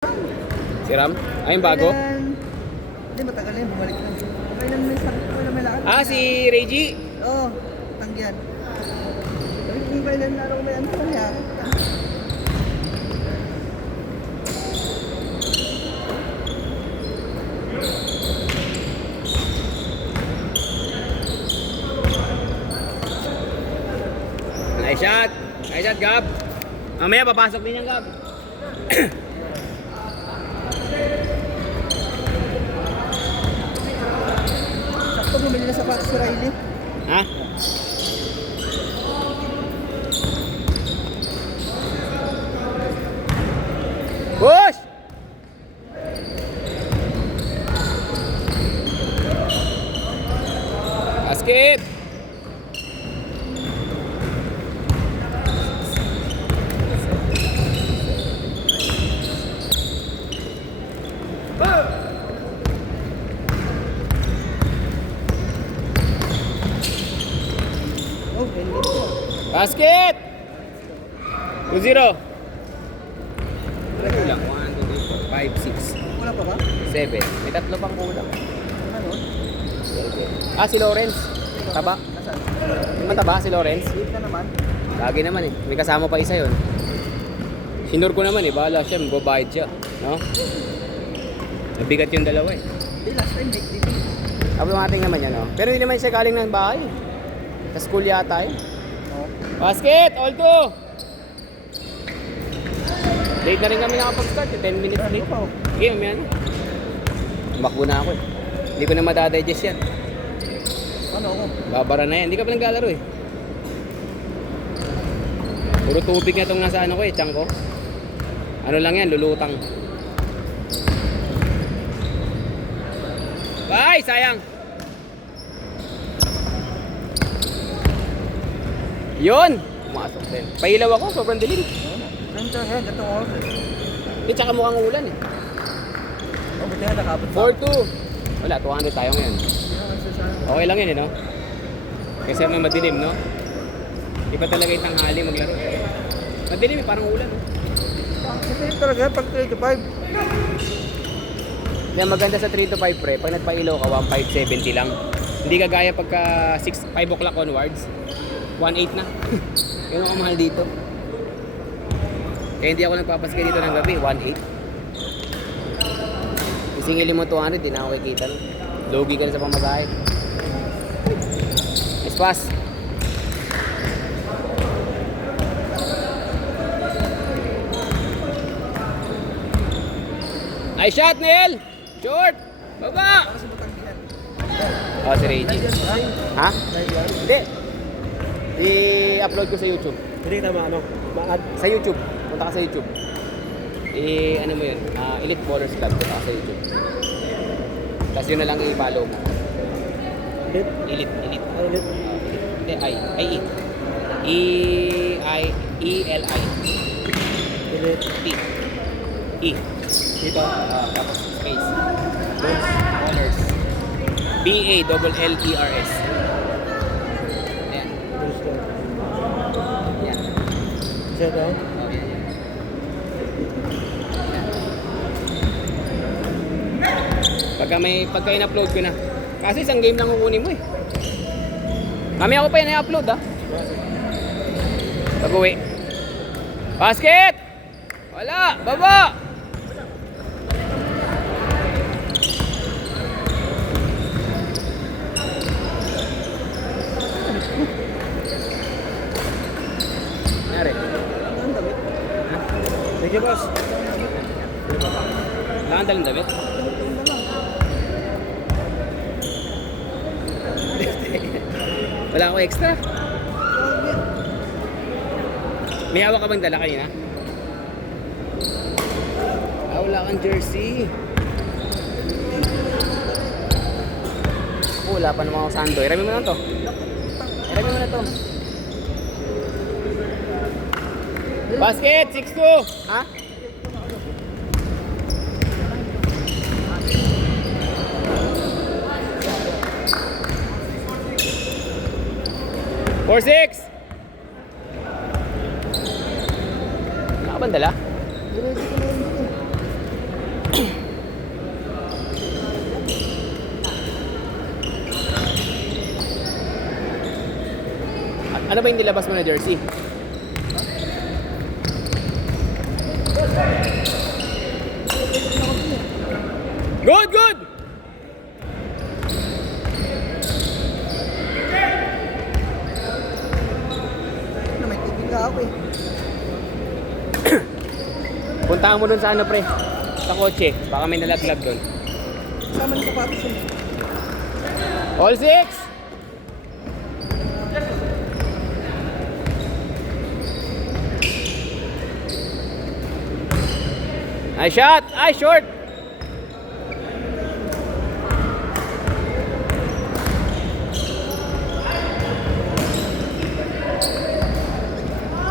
Si Ram? Ay, yung bago? Hindi, matagal na yun. Bumalik na. Kailan may sakit ko na may lakad. Ah, si Reggie? Oo, tanggihan. Sabi ko kung kailan na ako may ano nangyari. Nice shot! Nice shot, Gab! Mamaya, papasok din yung Gab. Sakto bumili na sapatos si Riley. Ha? Push! Basket! Oh, ganyan po. Basket! 2-0. Kulang. 1, 2, 3, 4, 5, 6, Wala pa ba? 7. May tatlo pang kulang. Ano? Ah, si Lawrence. Taba. Nasaan? Yung mataba, si Lawrence. Date na naman. Lagi naman eh. May kasama pa isa yun. Sinur ko naman eh. Bahala siya. Magbabayad siya. No? Nabigat yung dalawa eh. Hindi, last time make TV. Automatic naman yan, no? Pero hindi naman siya galing ng bahay. Sa school yata eh. Oo. Basket! All two! Late na rin kami nakapag-start eh. 10 minutes late. Ano pa? Sige, mamaya na. Tumakbo na ako eh. Hindi ko na madadigest yan. Ano ako? Babara na yan. Hindi ka pa naglalaro eh. Puro tubig na itong nasa ano ko eh, tiyang ko. Ano lang yan, lulutang. Ay, sayang! Yun! Pumasok din. Pailaw ako, sobrang dilim. Nandiyan yan, gatong oras eh. Hindi, tsaka mukhang ulan eh. Oh, buti nga nakabot pa. 4-2. Wala, 200 tayo ngayon. Okay lang yun eh, no? Kasi may madilim, no? Iba talaga yung tanghali maglaro. Madilim eh, parang ulan. Kasi yun talaga, pag 3 to 5. Kaya maganda sa 3 to 5 pre, pag nagpailaw ka, 1,570 lang. Hindi kagaya pagka 5 o'clock onwards, 1,800 na. Yun ang mahal dito. Kaya hindi ako nagpapaske dito ng gabi, 1,800. Isingilin mo 200, di na ako kikita. Logi ka na sa pamasahe. Nice pass. Nice shot, Neil! Short! Baba! Para sa Batangian. Oh, si Reggie. Ha? Hindi. I-upload ko sa YouTube. Hindi ka ano? Maad. Sa YouTube. Punta ka sa YouTube. Ano mo yun? Elite Ballers Club. Punta ka sa YouTube. Tapos yun na lang i-follow mo. Elite? Elite. Elite. Elite? Hindi, I-E. E-I-E-L-I. Elite. T. E. Dito. Tapos space. Ballers. B-A-L-L-E-R-S. Ayan. Ayan. Isa ito? Oh, yan, yan. Pagka in-upload ko na. Kasi isang game lang kukunin mo eh. Mamaya ako pa yan i-upload ah. Pag-uwi. Basket! Wala! Baba! Nangyari? Ang damit. Ha? Thank you, boss. Wala kang dalang damit? Wala ako extra. May hawak ka bang dala kanina? Wala kang jersey. Wala pa naman ako sando. Irami mo na to. Irami mo na to. Basket! 6-2! Ha? Four, 6! Wala ka bang dala? Diretso ko na yun. Ano ba yung nilabas mo na jersey? Good, good! Na may tubig nga ako eh. Puntahan mo dun sa ano pre, sa kotse, baka may nalaglag dun. Kasama ng sapatos yun. All six! Nice shot! Ay, short!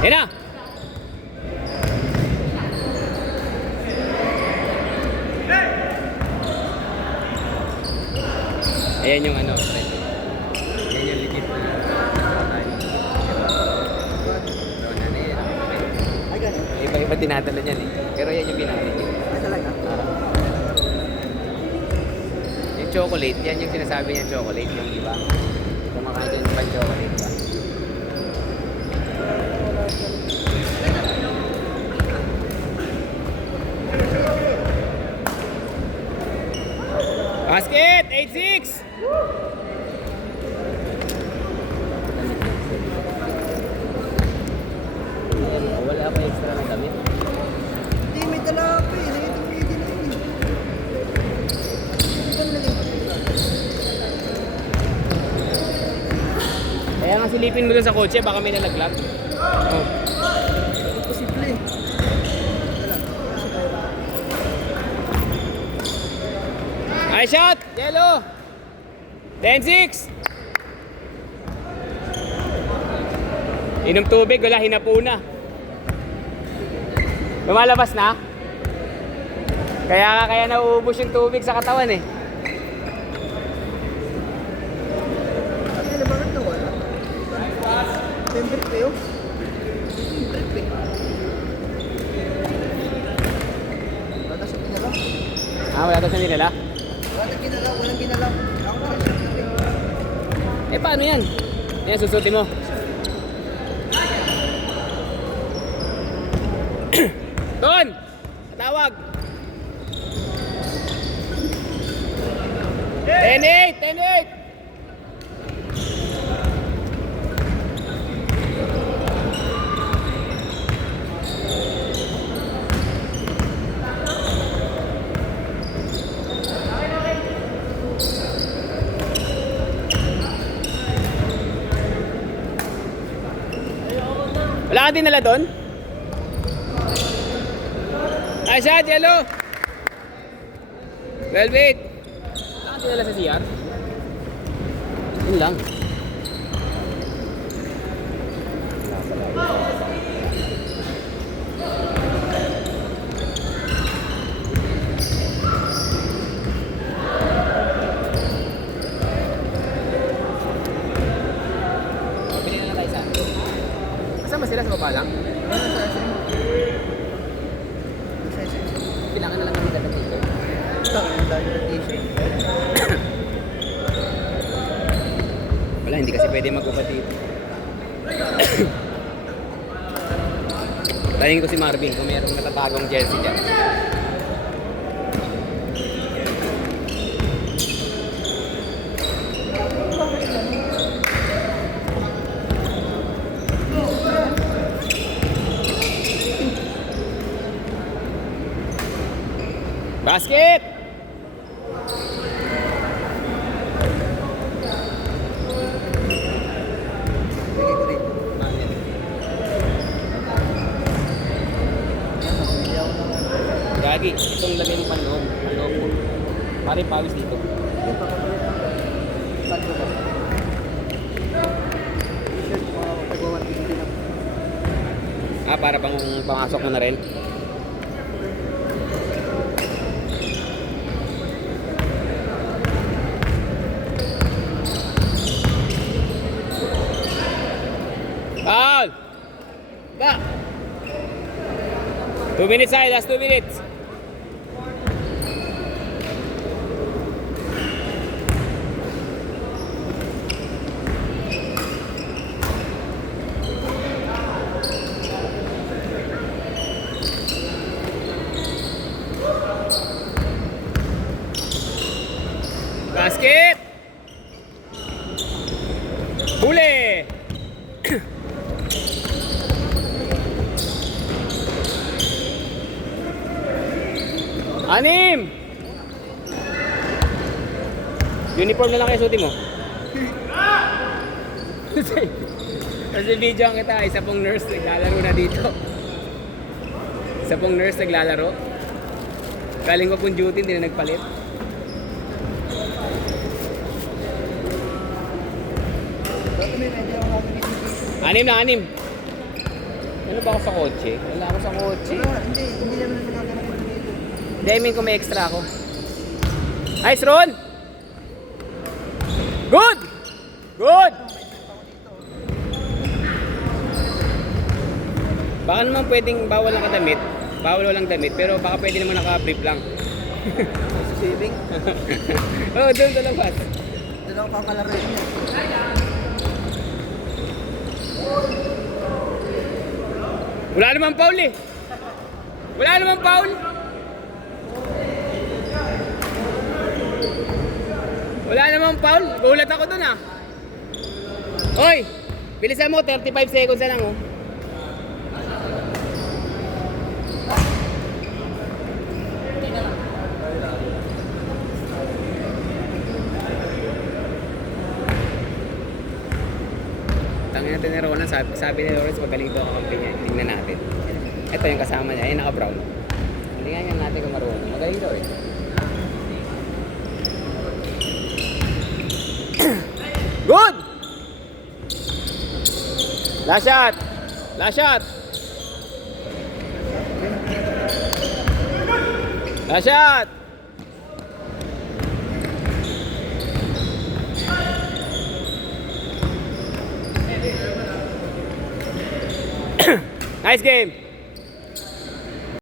Yan na! Ayan yung ano, friend. Ayan yung legit na tayo. Ay, ganun. Iba-iba tinatalo niyan eh. Pero yan yung pinaka-legit. Ay, talaga. Yung chocolate, yan yung sinasabi niya chocolate, yung iba. Kumakain ka yung pan-chocolate ba? Basket! 8-6! Wala pa extra na damit. Hindi, may dala ako eh. Ready na yun. Hindi ka nalagay. Kaya nga silipin mo dun sa kotse, baka may nalaglag. Oh. Posible eh. Wala. Kasi kaya. Nice shot! Yellow! 10-6! Inom tubig, wala, hinapuna. Lumalabas na? Kaya nauubos yung tubig sa katawan eh. Ano na bakit nawala? Member pa yun? Member pa Wala sa ginalaw. Ah, wala daw sa nila? Walang ginalaw. Ako na lang siya. Eh, paano yan? Yan, susuti mo. Don! Tawag! 10-8! 10-8! Wala ka din nala doon? Ay, shot, yellow! 12-8! Wala ka din nala sa CR? Yun lang. Pili na lang tayo saan. Kasama sila sa baba lang? Kailangan na lang kami dala dito. Wala, hindi kasi pwede mag-upat dito. Tanungin ko si Marvin kung mayroong natatagong jersey dyan. Basket! Gagi, itong lagay mo panloob. Panloob mo. Pare pawis dito. Ah, para pang pamasok mo na rin. Foul! Ba! 2 minutes tayo, last 2 minutes. Basket! Huli! Anim! Uniform na lang kayo suti mo. Kasi video ang kita, isa pong nurse naglalaro na dito. Isa pong nurse naglalaro. Galing ko pong duty, hindi na nagpalit. Dati may medyo ako dito. Anim na, anim. Ano ba ako sa kotse? Wala ako sa kotse. Hindi naman nagkakaroon dito. Hindi, I mean kung may extra ako. Nice, Ron! Good! Good! Baka naman pwedeng bawal ang kadamit. Bawal walang damit, pero baka pwede naman naka-brief lang. Saving. Oo, doon sa labas. Doon ako kakalaro niya. Wala namang foul eh. Wala namang foul. Wala namang foul. Gulat ako dun ah. Hoy! Bilisan mo, 35 seconds na lang oh. Tangin natin ni Ronan, sabi ni Lawrence magaling daw ang kampi niya. Tingnan natin. Ito yung kasama niya, yung naka-brown. Tingnan natin kung marunong. Magaling daw eh. Good! Last shot! Last shot! Last shot! Nice game!